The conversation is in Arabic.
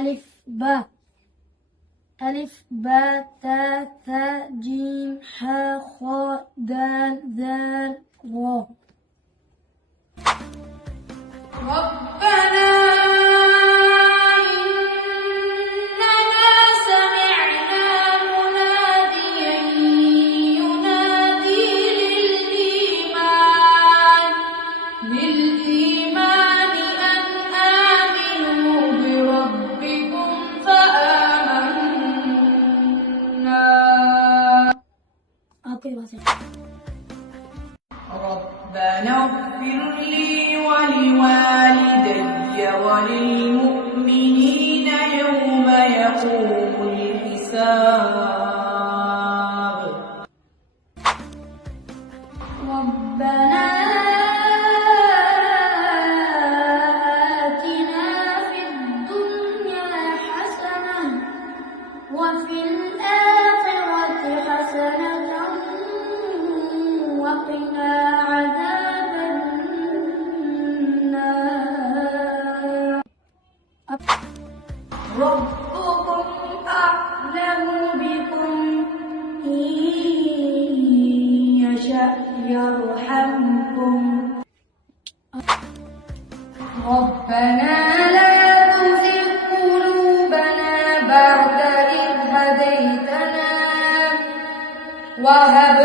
ألف ب ألف با تا ثا جيم حا خا دال ذال را. ربنا إننا سمعنا مناديا ينادي للإيمان أن آمنوا بربكم فآمنا. ربنا اغفر لي ولوالدي وللمؤمنين يوم يقوم الحساب. ربنا آتنا في الدنيا حسنة وفي الآخرة حسنة وقنا عذاب النار. ربكم أعلم بكم إن يشأ يرحمكم. ربنا لا تزغ قلوبنا بعد إذ هديتنا وهب